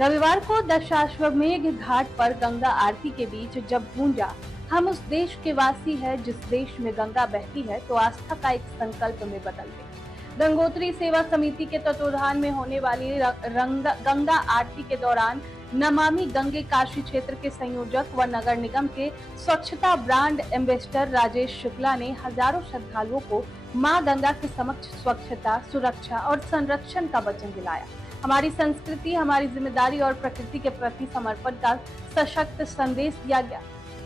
रविवार को दशाश्वमेध घाट पर गंगा आरती के बीच जब गूंजा हम उस देश के वासी है जिस देश में गंगा बहती है, तो आस्था का एक संकल्प में बदल गई। गंगोत्री सेवा समिति के तत्वाधान में होने वाली गंगा आरती के दौरान नमामि गंगे काशी क्षेत्र के संयोजक व नगर निगम के स्वच्छता ब्रांड एम्बेसडर राजेश शुक्ला ने हजारों श्रद्धालुओं को मां गंगा के समक्ष स्वच्छता, सुरक्षा और संरक्षण का वचन दिलाया। हमारी संस्कृति, हमारी जिम्मेदारी और प्रकृति के प्रति समर्पण का सशक्त संदेश दिया गया।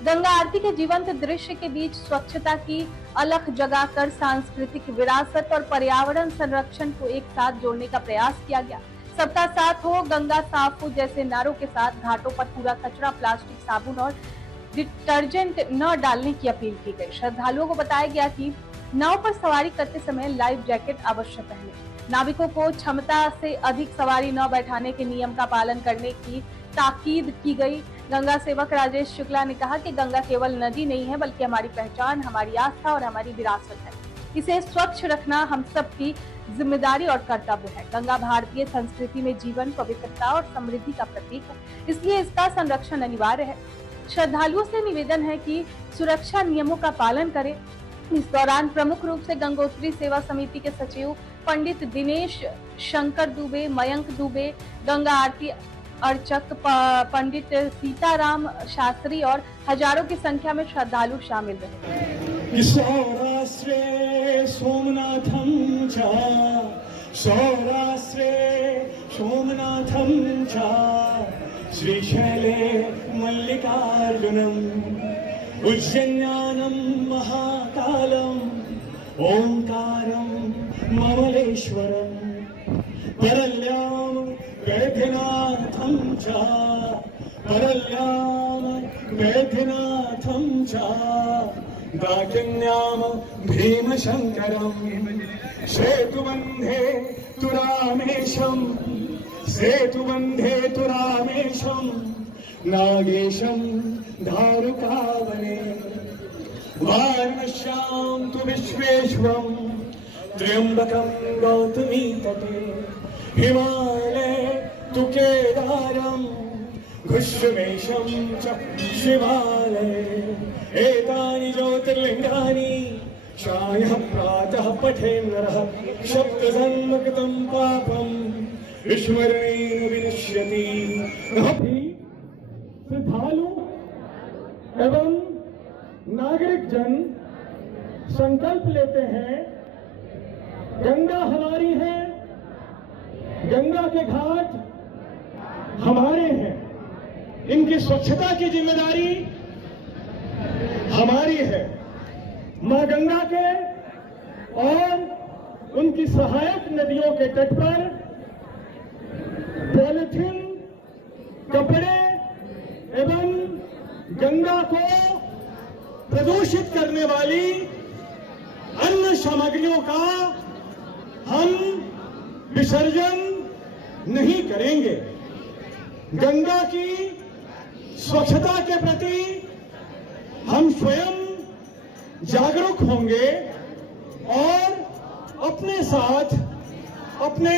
गंगा आरती के जीवंत दृश्य के बीच स्वच्छता की अलख जगाकर सांस्कृतिक विरासत और पर्यावरण संरक्षण को एक साथ जोड़ने का प्रयास किया गया। सबका साथ हो, गंगा साफ हो जैसे नारों के साथ घाटों पर पूरा कचरा, प्लास्टिक, साबुन और डिटर्जेंट न डालने की अपील की गई। श्रद्धालुओं को बताया गया कि नाव पर सवारी करते समय लाइफ जैकेट अवश्य पहने। नाविकों को क्षमता से अधिक सवारी न बैठाने के नियम का पालन करने की ताकीद की गई। गंगा सेवक राजेश शुक्ला ने कहा कि गंगा केवल नदी नहीं है, बल्कि हमारी पहचान, हमारी आस्था और हमारी विरासत है। इसे स्वच्छ रखना हम सबकी जिम्मेदारी और कर्तव्य है। गंगा भारतीय संस्कृति में जीवन, पवित्रता और समृद्धि का प्रतीक है, इसलिए इसका संरक्षण अनिवार्य है। श्रद्धालुओं से निवेदन है कि सुरक्षा नियमों का पालन करें। इस दौरान प्रमुख रूप से गंगोत्री सेवा समिति के सचिव पंडित दिनेश शंकर दुबे, मयंक दुबे, गंगा आरती अर्चक पंडित सीताराम शास्त्री और हजारों की संख्या में श्रद्धालु शामिल रहे। सौराष्ट्रे सोमनाथं च, सौराष्ट्रे सोमनाथं च, श्रीशैले मल्लिकार्जुनम्, उज्जैन्यानं महाकालम्, ओंकारं ममलेश्वरम्, परल्यां वैद्यनाथं च, परल्यां वैद्यनाथं च, दाकिन्यां भीमशङ्करम्, सेतुबन्धे तु रामेशम्, सेतुबन्धे तु रामेशम्, नागेशं धारुकावने, वाराणस्यां तु विश्वेश्वरम्, त्र्यंबकं गौतमी तटे, हिमालये तु केदारम्, घुश्मेशं च शिवालये, एतानि ज्योतिर्लिङ्गानि शायः प्रातः पठेन् नरः, सप्तजन्मकृतं पापं विस्मरणेन विनश्यति। श्रद्धालु एवं नागरिक जन संकल्प लेते हैं, गंगा हमारी है, गंगा के घाट हमारे हैं, इनकी स्वच्छता की जिम्मेदारी हमारी है। मां गंगा के और उनकी सहायक नदियों के तट पर पॉलिथीन, कपड़े एवं गंगा को प्रदूषित करने वाली अन्य सामग्रियों का हम विसर्जन नहीं करेंगे। गंगा की स्वच्छता के प्रति हम स्वयं जागरूक होंगे और अपने साथ अपने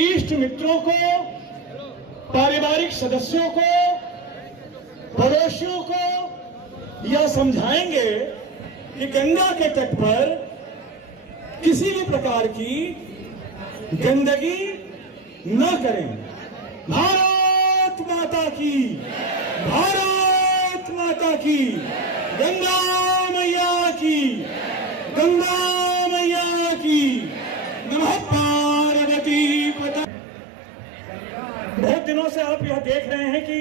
इष्ट मित्रों को, पारिवारिक सदस्यों को, पड़ोसियों को यह समझाएंगे कि गंगा के तट पर किसी भी प्रकार की गंदगी न करें। भारत माता की, भारत माता की, गंगा मैया की, गंगा मैया की, नमः पार्वती पतये। बहुत दिनों से आप यह देख रहे हैं कि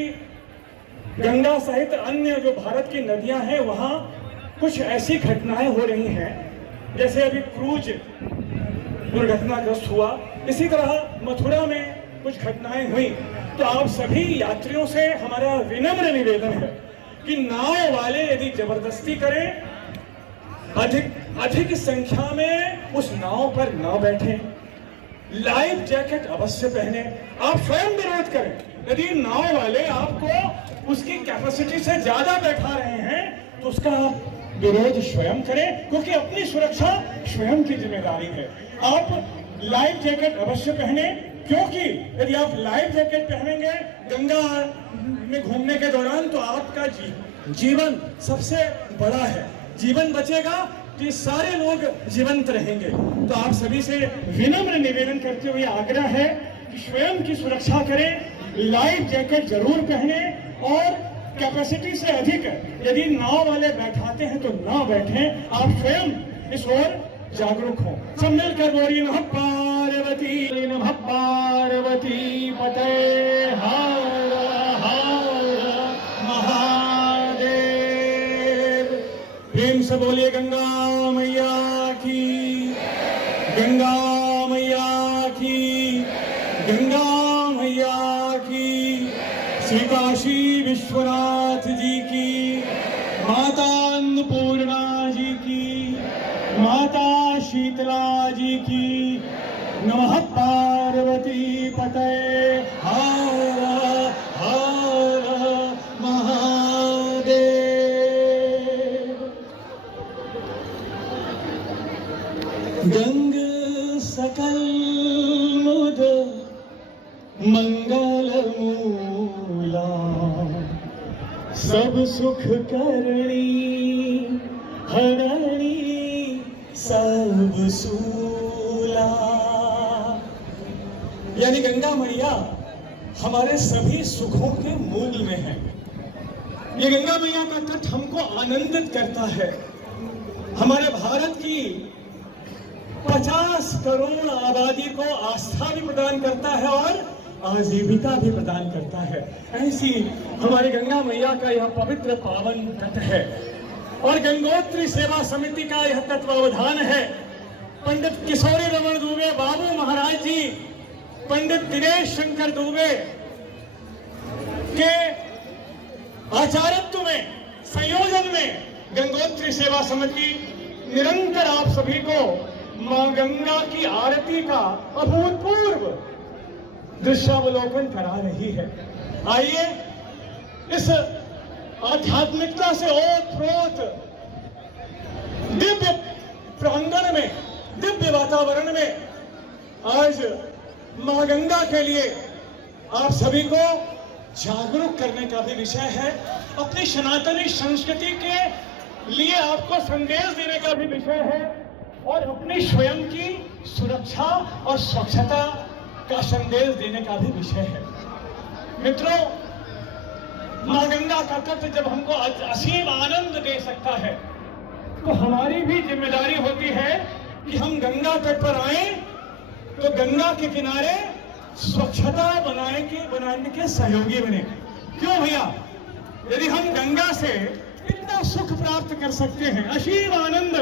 गंगा सहित अन्य जो भारत की नदियां हैं, वहां कुछ ऐसी घटनाएं हो रही हैं, जैसे अभी क्रूज दुर्घटनाग्रस्त हुआ, इसी तरह मथुरा में कुछ घटनाएं हुई। तो आप सभी यात्रियों से हमारा विनम्र निवेदन है कि नाव वाले यदि जबरदस्ती करें, अधिक संख्या में उस नाव पर न बैठें, लाइफ जैकेट अवश्य पहने। आप स्वयं विरोध करें, यदि नाव वाले आपको उसकी कैपेसिटी से ज्यादा बैठा रहे हैं तो उसका विरोध स्वयं करें, क्योंकि अपनी सुरक्षा स्वयं की जिम्मेदारी है। आप लाइफ जैकेट अवश्य पहने, क्योंकि यदि आप लाइफ जैकेट पहनेंगे गंगा में घूमने के दौरान तो आपका जीवन सबसे बड़ा है, जीवन बचेगा तो ये सारे लोग जीवंत रहेंगे। तो आप सभी से विनम्र निवेदन करते हुए आग्रह है कि स्वयं की सुरक्षा करें, लाइफ जैकेट जरूर पहने और कैपेसिटी से अधिक यदि नाव वाले बैठाते हैं तो ना बैठें, आप स्वयं इस ओर जागरूक हो। सब मिलकर बोलिए नमः पार्वती नमः पार्वती पते हर हर महादेव। प्रेम से बोलिए गंगा मैया की, गंगा मैया की, गंगा मैया की। श्री काशी विश्वनाथ जी की, माता अन्नपूर्णा जी की, माता शीतला जी की। नमः पार्वती पते हर हर महादेव। गंग सकल मुद मंगल मूला, सब सुख करणी हरणी सब सूला। यानी गंगा मैया हमारे सभी सुखों के मूल में है। ये गंगा मैया का तट हमको आनंदित करता है। हमारे भारत की 50 करोड़ आबादी को आस्था भी प्रदान करता है और आजीविका भी प्रदान करता है। ऐसी हमारी गंगा मैया का यह पवित्र पावन तट है और गंगोत्री सेवा समिति का यह तत्वावधान है। पंडित किशोरी रमन दुबे बाबू महाराज जी, पंडित दिनेश शंकर दुबे के आचार्यत्व में, संयोजन में गंगोत्री सेवा समिति निरंतर आप सभी को मां गंगा की आरती का अभूतपूर्व दृश्यावलोकन करा रही है। आइए इस आध्यात्मिकता से ओतप्रोत दिव्य प्रांगण में, दिव्य वातावरण में आज मां गंगा के लिए आप सभी को जागरूक करने का भी विषय है। अपनी सनातनी संस्कृति के लिए आपको संदेश देने का भी विषय है और अपनी स्वयं की सुरक्षा और स्वच्छता का संदेश देने का भी विषय है। मित्रों, मां गंगा का तट जब हमको असीम आनंद दे सकता है तो हमारी भी जिम्मेदारी होती है कि हम गंगा तट पर आए तो गंगा के किनारे स्वच्छता बनाने के सहयोगी बने। क्यों भैया? यदि हम गंगा से इतना सुख प्राप्त कर सकते हैं, असीम आनंद,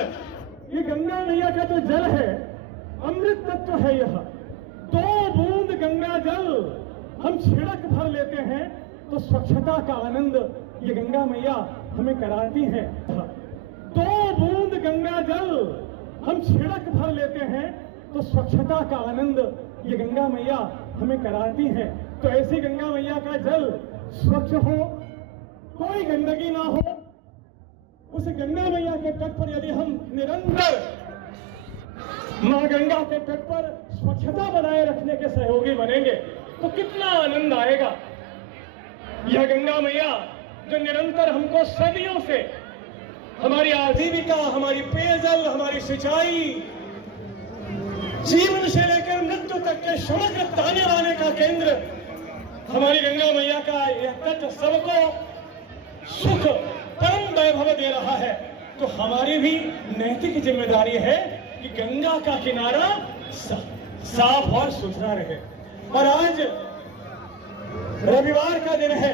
ये गंगा मैया का जो जल है अमृत तत्व है। यह 2 बूंद गंगा जल हम छिड़क भर लेते हैं तो स्वच्छता का आनंद ये गंगा मैया हमें कराती है। 2 बूंद गंगा जल हम छिड़क भर लेते हैं तो स्वच्छता का आनंद ये गंगा मैया हमें कराती है। तो ऐसी गंगा मैया का जल स्वच्छ हो, कोई गंदगी ना हो, उस गंगा मैया के तट पर यदि हम निरंतर मां गंगा के तट पर स्वच्छता बनाए रखने के सहयोगी बनेंगे तो कितना आनंद आएगा। यह गंगा मैया जो निरंतर हमको सदियों से हमारी आजीविका, हमारी पेयजल, हमारी सिंचाई, जीवन से लेकर मृत्यु तक के समग्र ताने बाने का केंद्र हमारी गंगा मैया का यह तट सबको सुख, परम वैभव दे रहा है। तो हमारी भी नैतिक जिम्मेदारी है कि गंगा का किनारा साफ और सुथरा रहे। और आज रविवार का दिन है,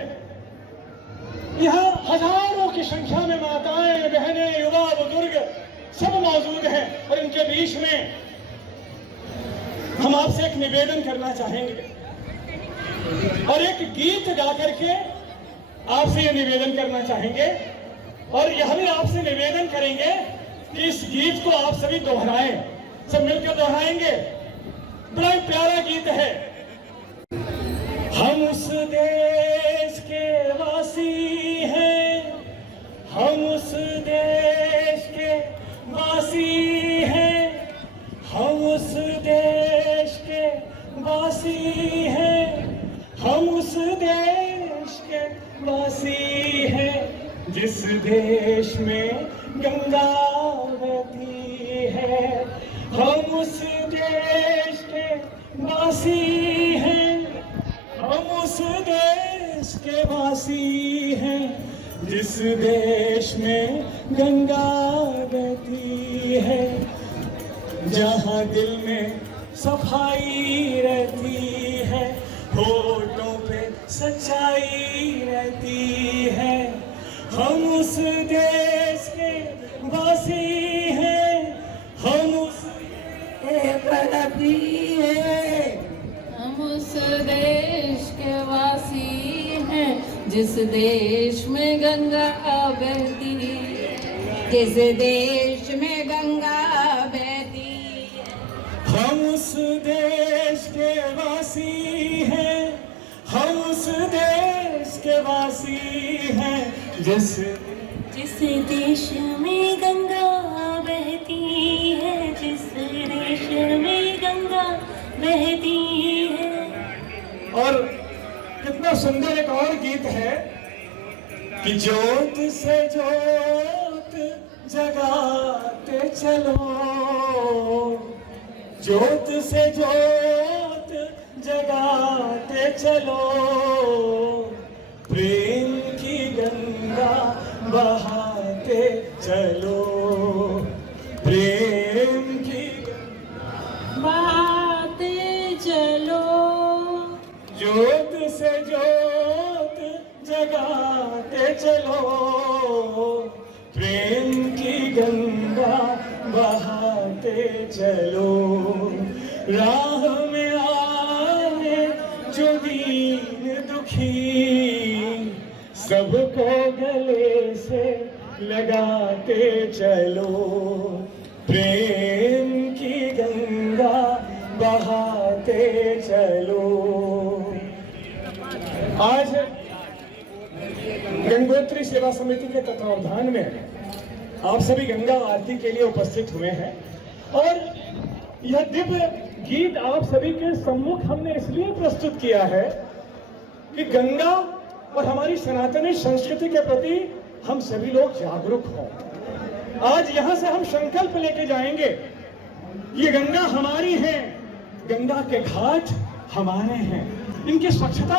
यहाँ हजारों की संख्या में माताएं, बहनें, युवा, बुजुर्ग सब मौजूद हैं और इनके बीच में हम आपसे एक निवेदन करना चाहेंगे और एक गीत गा करके आपसे ये निवेदन करना चाहेंगे और यह भी आपसे निवेदन करेंगे कि इस गीत को आप सभी दोहराएं। सब मिलकर दोहराएंगे। बड़ा प्यारा गीत है। हम उस देश के वासी हैं, हम उस देश के वासी हैं, हम उस देश के वासी देश के वासी हैं जिस देश में गंगा बहती है। हम उस देश के वासी हैं, हम उस देश के वासी हैं जिस देश में गंगा बहती है। जहाँ दिल में सफाई रहती है, होठों पे सच्चाई रहती है। हम उस देश के वासी हैं, हम उस हम उस देश के वासी हैं जिस देश में गंगा बहती है, जिस देश में गंगा बहती है। हम उस देश के वासी हैं, हम उस देश के वासी हैं जिस देश में गंगा बहती है, जिस देश में गंगा बहती है। और कितना सुंदर एक और गीत है कि ज्योत से ज्योत जगाते चलो, ज्योत से ज्योत जगाते चलो, प्रेम की गंगा बहाते चलो, प्रेम की बहाते चलो। ज्योत से ज्योत जगाते चलो, प्रेम की गंगा बहाते चलो। राह में आए जो दीन दुखी, सबको गले से लगाते चलो, प्रेम की गंगा बहाते चलो। आज गंगोत्री सेवा समिति के तत्वावधान में आप सभी गंगा आरती के लिए उपस्थित हुए हैं और यह दिव्य गीत आप सभी के सम्मुख हमने इसलिए प्रस्तुत किया है कि गंगा और हमारी सनातनी संस्कृति के प्रति हम सभी लोग जागरूक हों। आज यहां से हम संकल्प लेके जाएंगे, ये गंगा हमारी है, गंगा के घाट हमारे हैं, इनकी स्वच्छता